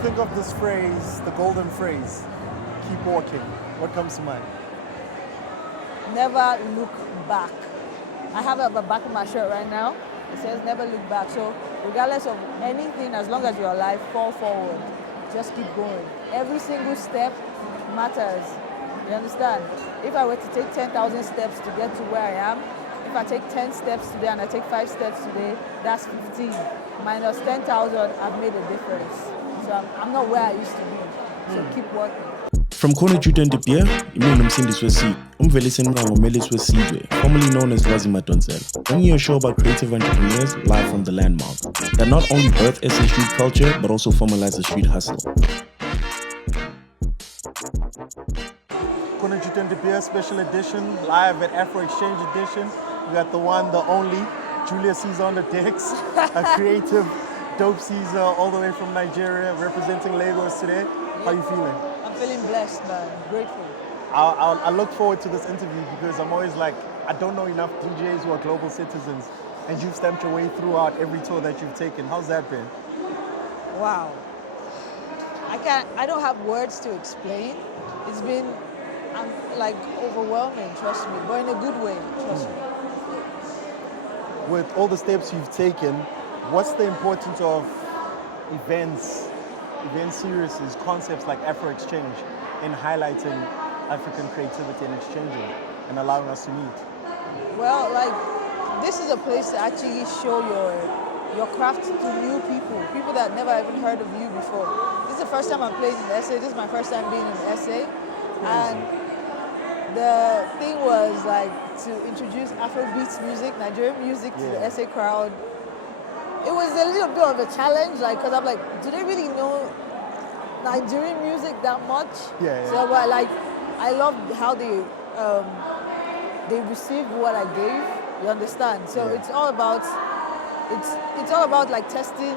think of this phrase, the golden phrase, keep walking, what comes to mind? Never look back. I have it at the back of my shirt right now. It says never look back. So regardless of anything, as long as you're alive, fall forward. Just keep going. Every single step matters. You understand? If I were to take 10,000 steps to get to where I am, if I take 10 steps today and I take 5 steps today, that's 15. Minus 10,000, I've made a difference. So I'm not where I used to be. So keep working. From Cnr Juta De Beer, imene umsindisi umvelisi Ngomelis Wesizwe, formerly known as Vazi Madonsela, bringing you a show about creative entrepreneurs live from the landmark that not only birth SA street culture but also formalize the street hustle. Cnr Juta De Beer special edition, live at Afro Exchange edition. We got the one, the only, Julia Caesar on the decks, a creative dope Caesar all the way from Nigeria, representing Lagos today. How you feeling? I'm feeling blessed, man. Grateful. I look forward to this interview because I'm always like, I don't know enough DJs who are global citizens, and you've stamped your way throughout every tour that you've taken. How's that been? Wow. I don't have words to explain. It's been like overwhelming, trust me, but in a good way, trust me. With all the steps you've taken, what's the importance of event series, concepts like Afro Exchange in highlighting African creativity and exchanging and allowing us to meet? Well, like, this is a place to actually show your craft to new people that never even heard of you before. This is the first time I'm playing in SA. This is my first time being in SA. And the thing was like to introduce Afrobeats music, Nigerian music to the SA crowd. It was a little bit of a challenge, like, because I'm like, do they really know Nigerian music that much? Yeah. So, but like, I loved how they received what I gave. You understand? So it's all about like testing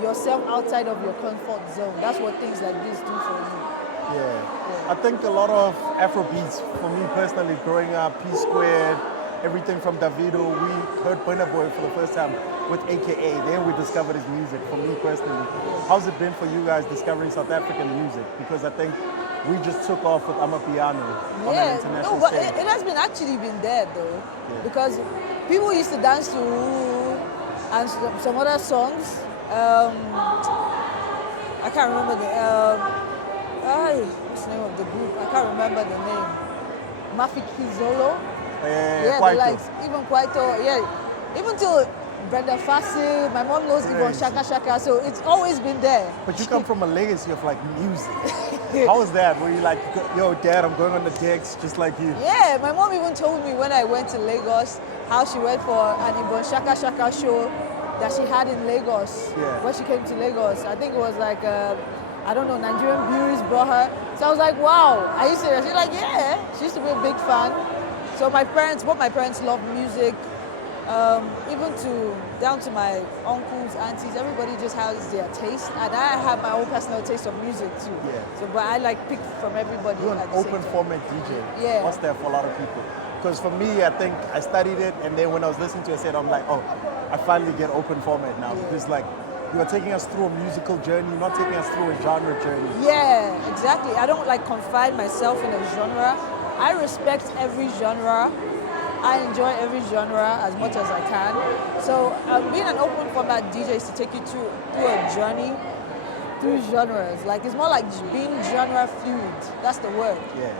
yourself outside of your comfort zone. That's what things like this do for me. I think a lot of Afrobeats, for me personally, growing up, P Squared, everything from Davido, we heard Burna Boy for the first time with AKA, then we discovered his music. For me personally, how's it been for you guys discovering South African music? Because I think we just took off with Amapiano on an international but stage. it has been actually been there though, because people used to dance to and some other songs. I can't remember what's the name of the group? I can't remember the name. Mafikizolo. Even Kwaito, even till Brenda Fassie, my mom knows Yvonne Shaka Shaka, so it's always been there. But you come from a legacy of like music. How was that? Were you like, yo, Dad, I'm going on the decks just like you? Yeah, my mom even told me when I went to Lagos how she went for an Yvonne Shaka Shaka show that she had in Lagos when she came to Lagos. I think it was like, I don't know, Nigerian Beauties brought her. So I was like, wow, are you serious? She's like, yeah. She used to be a big fan. So both my parents love music. Even down to my uncles, aunties, everybody just has their taste, and I have my own personal taste of music too. So, but I like pick from everybody. You're an open format DJ. Yeah. What's there for a lot of people? Because for me, I think I studied it, and then when I was listening to it, I said, I'm like, oh, I finally get open format now. Because like, you are taking us through a musical journey, not taking us through a genre journey. Yeah, exactly. I don't like confine myself in a genre. I respect every genre. I enjoy every genre as much as I can. So being an open format DJ is to take you through a journey through genres. Like, it's more like being genre fluid. That's the word.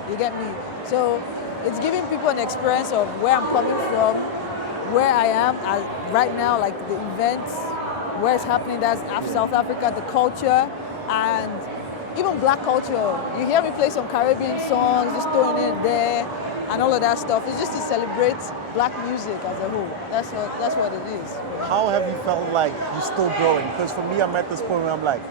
You get me? So it's giving people an experience of where I'm coming from, where I am right now, like the events, where it's happening. That's South Africa, the culture, and even black culture. You hear me play some Caribbean songs, just throwing it there, and all of that stuff. It's just to celebrate black music as a whole. That's what it is. How have you felt like you're still growing? Because for me, I'm at this point where I'm like,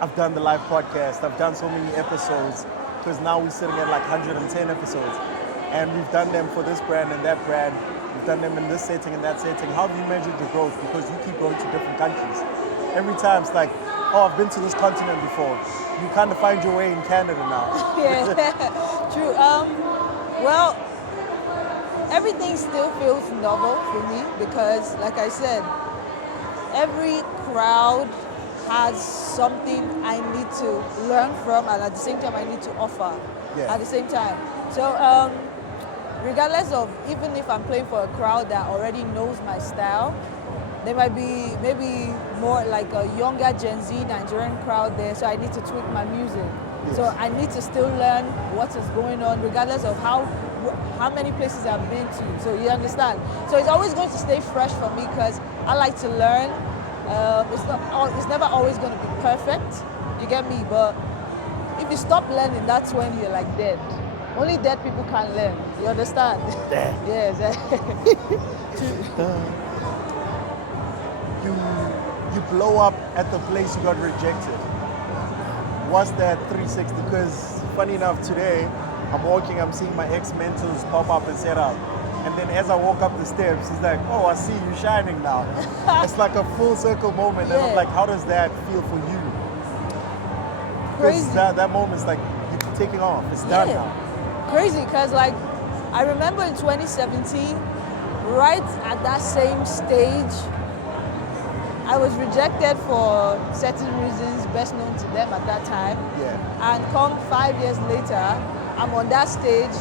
I've done the live podcast, I've done so many episodes, because now we're sitting at like 110 episodes. And we've done them for this brand and that brand. We've done them in this setting and that setting. How have you measured your growth? Because you keep going to different countries. Every time it's like, oh, I've been to this continent before. You kind of find your way in Canada now. True. Well, everything still feels novel for me because, like I said, every crowd has something I need to learn from, and at the same time I need to offer at the same time. So regardless of, even if I'm playing for a crowd that already knows my style, there might be maybe more like a younger Gen Z Nigerian crowd there, so I need to tweak my music. Yes. So I need to still learn what is going on, regardless of how many places I've been to. So you understand? So it's always going to stay fresh for me because I like to learn. It's never always going to be perfect. You get me? But if you stop learning, that's when you're like dead. Only dead people can learn. You understand? Yes. You blow up at the place you got rejected. What's that 360? Because funny enough, today I'm walking, I'm seeing my ex-mentors pop up and set up. And then as I walk up the steps, he's like, oh, I see you shining now. It's like a full circle moment. And I'm like, how does that feel for you? Because that moment's like, you're taking off. It's done now. Crazy, because like, I remember in 2017, right at that same stage, I was rejected for certain reasons best known to them at that time. Yeah. And come 5 years later, I'm on that stage,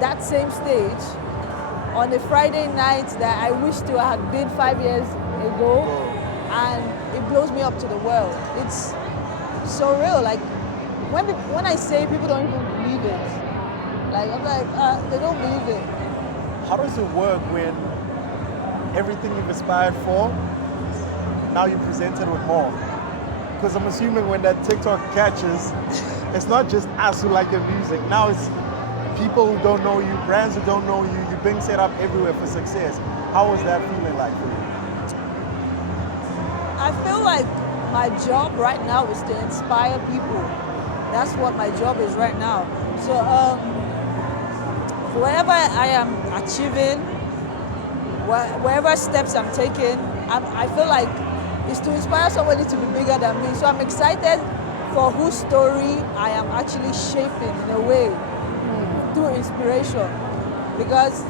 that same stage, on a Friday night that I wish to have been 5 years ago, and it blows me up to the world. It's surreal. Like when I say, people don't even believe it. Like I'm like, they don't believe it. How does it work when everything you've aspired for, now you're presented with more? Because I'm assuming when that TikTok catches, it's not just us who like your music. Now it's people who don't know you, brands who don't know you. You're being set up everywhere for success. How was that feeling like for you? I feel like my job right now is to inspire people. That's what my job is right now. So wherever I am achieving, wherever steps I'm taking, I feel like it's to inspire somebody to be bigger than me. So I'm excited for whose story I am actually shaping in a way through inspiration. Because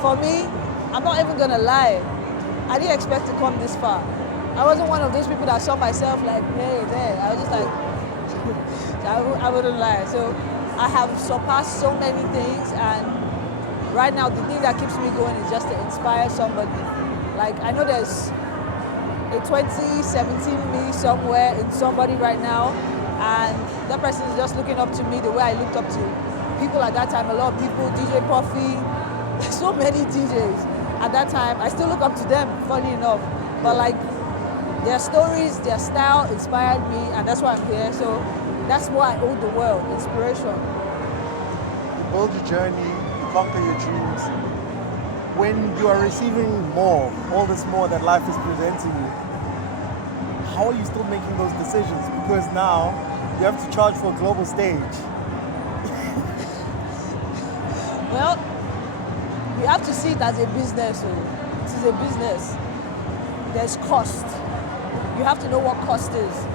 for me, I'm not even gonna lie, I didn't expect to come this far. I wasn't one of those people that saw myself like, hey, there. I was just like, I wouldn't lie. So I have surpassed so many things, and right now the thing that keeps me going is just to inspire somebody. Like I know there's a 2017 me somewhere in somebody right now, and that person is just looking up to me the way I looked up to people at that time. A lot of people, DJ Puffy, so many DJs at that time. I still look up to them, funny enough. But like their stories, their style inspired me, and that's why I'm here. So that's why I owe the world inspiration. You build your journey, you conquer your dreams. When you are receiving more, all this more that life is presenting you, how are you still making those decisions? Because now you have to charge for a global stage. Well, you have to see it as a business. So it is a business. There's cost. You have to know what cost is.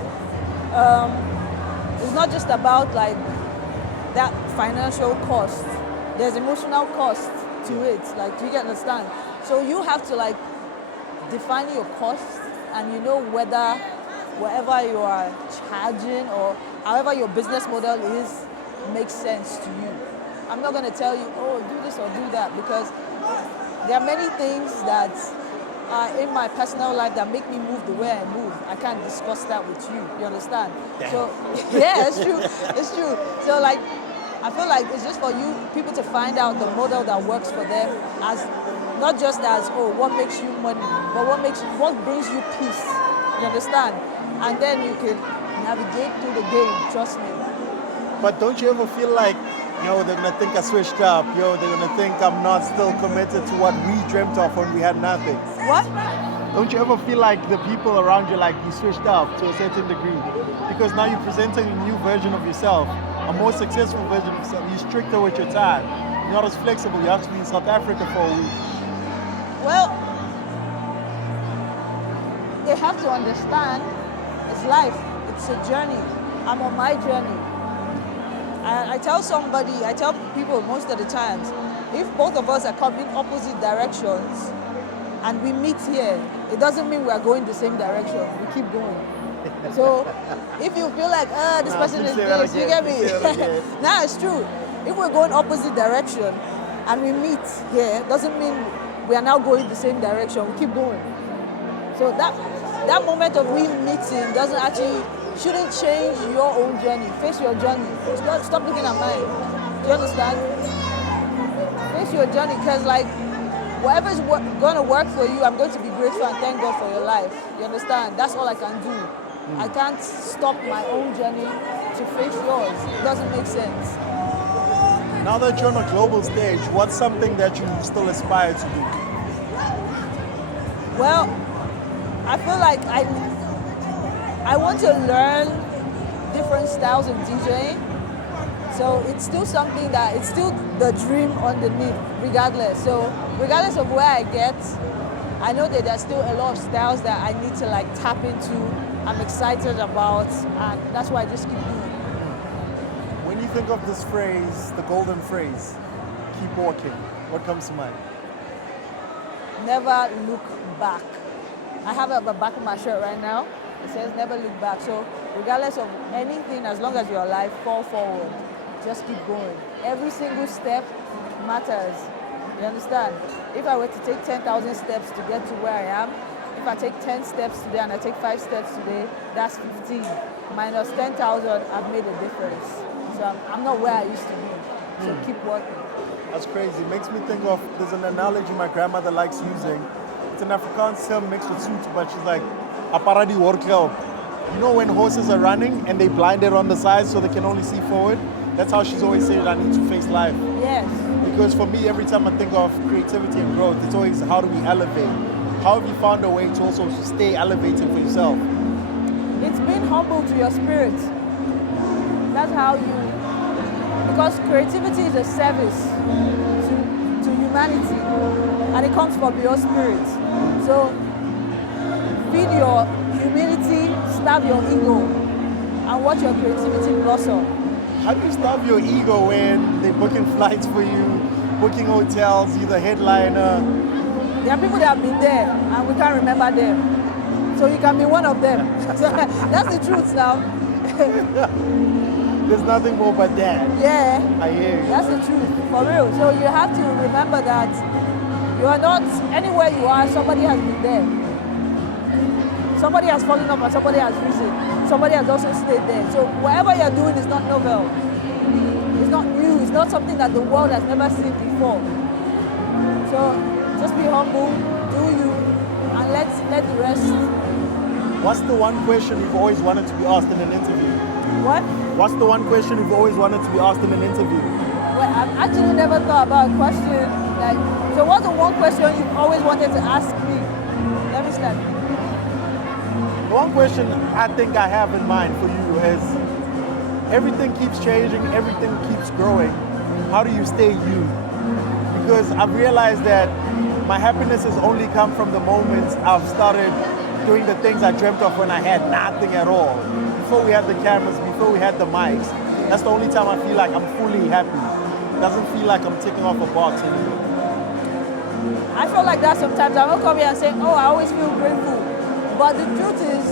It's not just about like that financial cost. There's emotional cost to it. Like, do you understand? So you have to like define your cost, and you know whether whatever you are charging or however your business model is makes sense to you. I'm not going to tell you, oh, do this or do that, because there are many things that are in my personal life that make me move the way I move. I can't discuss that with you. You understand? Damn. So yeah, it's true. It's true. So like, I feel like it's just for you people to find out the model that works for them, as not just as, oh, what makes you money, but what brings you peace. You understand? And then you can navigate through the game. Trust me. But don't you ever feel like, yo, they're gonna think I switched up. Yo, they're gonna think I'm not still committed to what we dreamt of when we had nothing. What? Don't you ever feel like the people around you, like you switched up to a certain degree? Because now you're presenting a new version of yourself, a more successful version of yourself. You're stricter with your time. You're not as flexible. You have to be in South Africa for a week. Well, they have to understand it's life. It's a journey. I'm on my journey. I tell people most of the times, if both of us are coming opposite directions and we meet here, it doesn't mean we are going the same direction. We keep going. So if you feel like, this person is this, you get me? Nah, it's true. If we're going opposite direction and we meet here, doesn't mean we are now going the same direction. We keep going. So that moment of we meeting shouldn't change your own journey. Face your journey. Stop looking at mine. Do you understand? Face your journey, because like whatever is going to work for you, I'm going to be grateful and thank God for your life. You understand? That's all I can do. I can't stop my own journey to face yours. It doesn't make sense. Now that you're on a global stage, what's something that you still aspire to do? Well, I feel like I want to learn different styles of DJing. So it's still something that, it's still the dream underneath, regardless. So regardless of where I get, I know that there's still a lot of styles that I need to like tap into, I'm excited about, and that's why I just keep doing. When you think of this phrase, the golden phrase, keep walking, what comes to mind? Never look back. I have it at the back of my shirt right now. It says never look back. So regardless of anything, as long as you're alive, fall forward. Just keep going. Every single step matters. You understand? If I were to take 10,000 steps to get to where I am, if I take 10 steps today and I take 5 steps today, that's 15. Minus 10,000, I've made a difference. So I'm not where I used to be. So keep working. That's crazy. It makes me think of, there's an analogy my grandmother likes using. It's an Afrikaans term mixed with Sotho, but she's like, aparadi workout. You know when horses are running and they blinded on the side so they can only see forward? That's how she's always said I need to face life. Yes. Because for me, every time I think of creativity and growth, it's always how do we elevate? How have you found a way to also stay elevated for yourself? It's being humble to your spirit. That's how you, because creativity is a service to humanity, and it comes from your spirit. So feed your humility, starve your ego, and watch your creativity blossom. How do you starve your ego when they're booking flights for you, booking hotels, you're the headliner? There are people that have been there and we can't remember them. So you can be one of them. That's the truth now. There's nothing more but that. Yeah. I hear you. That's the truth, for real. So you have to remember that you are not, anywhere you are, somebody has been there. Somebody has fallen up and somebody has risen. Somebody has also stayed there. So whatever you're doing is not novel. It's not new. It's not something that the world has never seen before. So just be humble, do you, and let the rest. What's the one question you've always wanted to be asked in an interview? What? What's the one question you've always wanted to be asked in an interview? Well, I've actually never thought about a question. So what's the one question you've always wanted to ask me? Let me start. The one question I think I have in mind for you is, everything keeps changing, everything keeps growing. How do you stay you? Because I've realized that my happiness has only come from the moments I've started doing the things I dreamt of when I had nothing at all. Before we had the cameras, before we had the mics, that's the only time I feel like I'm fully happy. It doesn't feel like I'm ticking off a box anymore. I feel like that sometimes. I will come here and say, oh, I always feel grateful. But the truth is,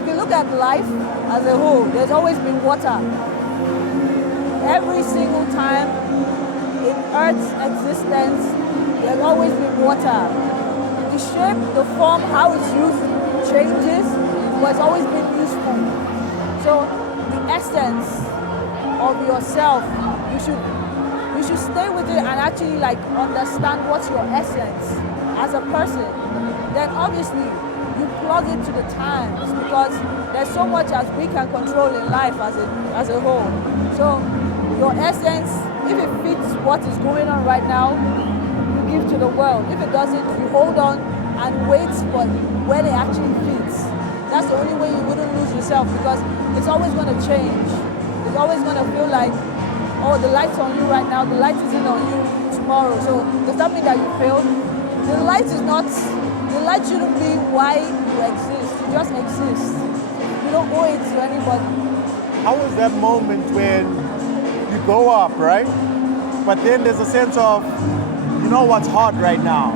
if you look at life as a whole, there's always been water. Every single time in Earth's existence, there's always been water. The shape, the form, how it's used changes, but it's always been useful. So the essence of yourself, you should stay with it and actually like understand what's your essence as a person. Then obviously you plug into the times, because there's so much as we can control in life as a whole. So your essence, if it fits what is going on right now, you give to the world. If it doesn't, you hold on and wait for where it actually fits. That's the only way you wouldn't lose yourself, because it's always going to change. It's always going to feel like, oh, the light's on you right now, the light isn't on you tomorrow. So does that mean that you failed? The light shouldn't be why you exist. You just exist. You don't owe it to anybody. How was that moment when you go up, right? But then there's a sense of, you know what's hard right now,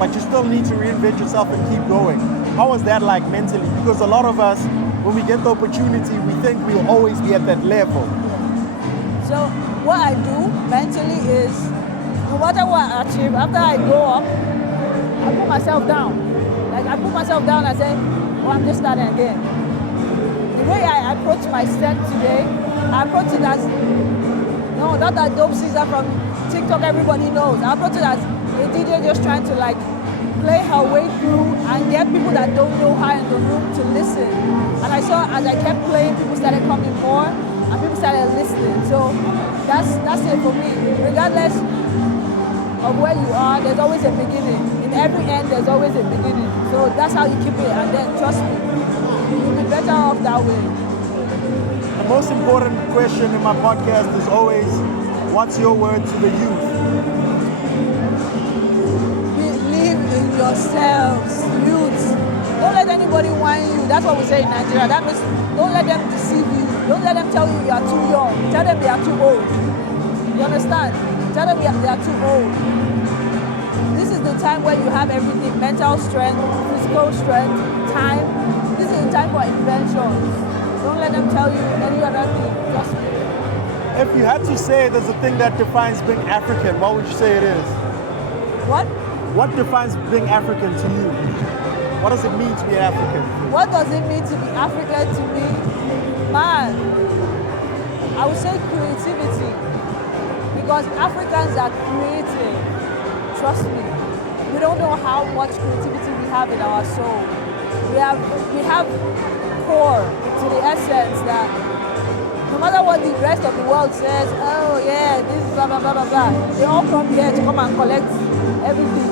but you still need to reinvent yourself and keep going. How was that like mentally? Because a lot of us, when we get the opportunity, we think we'll always be at that level. So what I do mentally is, no matter what I achieve, after I go up, I put myself down. Like I put myself down and say, oh, I'm just starting again. The way I approach my set today, I approach it as, no, not that dope Caesar from TikTok everybody knows. I approach it as a DJ just trying to like play her way through and get people that don't know her in the room to listen. And I saw as I kept playing, people started coming more and people started listening. So that's it for me. Regardless of where you are, there's always a beginning. In every end, there's always a beginning. So that's how you keep it, and then trust me, you'll be better off that way. The most important question in my podcast is always, what's your word to the youth? Believe in yourselves, youths. Don't let anybody whine you. That's what we say in Nigeria. That means don't let them deceive you. Don't let them tell you you are too young. Tell them they are too old. You understand? Tell them they are too old. This is the time where you have everything: mental strength, physical strength, time. This is the time for inventions. Don't let them tell you any other thing. Trust me. If you had to say there's a thing that defines being African, what would you say it is? What? What defines being African to you? What does it mean to be African? What does it mean to be African to me? Man, I would say creativity. Because Africans are creative. Trust me. We don't know how much creativity we have in our soul. We have core to the essence that no matter what the rest of the world says, oh yeah, this is blah blah blah blah blah, they all come here to come and collect everything.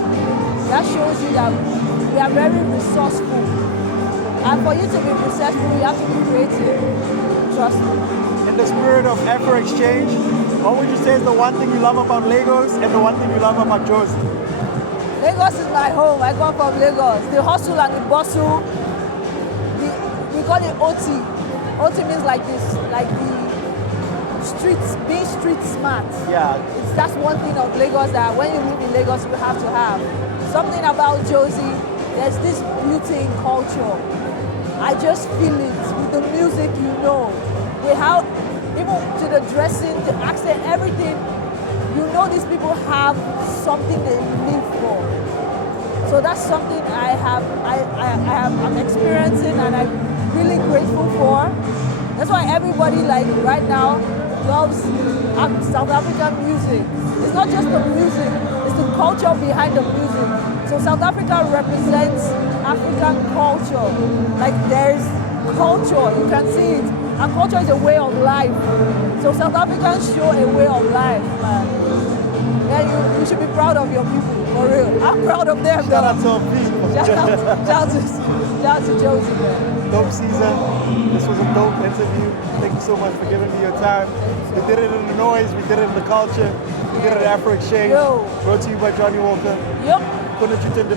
That shows you that we are very resourceful. And for you to be successful, you have to be creative. Trust me. In the spirit of Afro exchange, what would you say is the one thing you love about Lagos and the one thing you love about Josie? Lagos is my home. I come from Lagos. The hustle and the bustle. We call it OT. OT means like this, like the streets, being street smart. Yeah. That's one thing of Lagos that when you live in Lagos, you have to have. Something about Josie, there's this beauty in culture. I just feel it with the music, you know. How, even to the dressing, the accent, everything, you know these people have something they live for. So that's something I'm experiencing and I'm really grateful for. That's why everybody like right now loves South African music. It's not just the music, it's the culture behind the music. So South Africa represents African culture. Like there's culture, you can see it. And culture is a way of life. So South Africans show a way of life, man. Yeah, you should be proud of your people, for real. I'm proud of them, Shout out to our people. Shout out to Josie, man. Dope Caesar, this was a dope interview. Thank you so much for giving me your time. We did it in the noise, we did it in the culture, we did it at Afro Exchange. Yo. Brought to you by Johnnie Walker. Yep. Cnr Juta De Beer.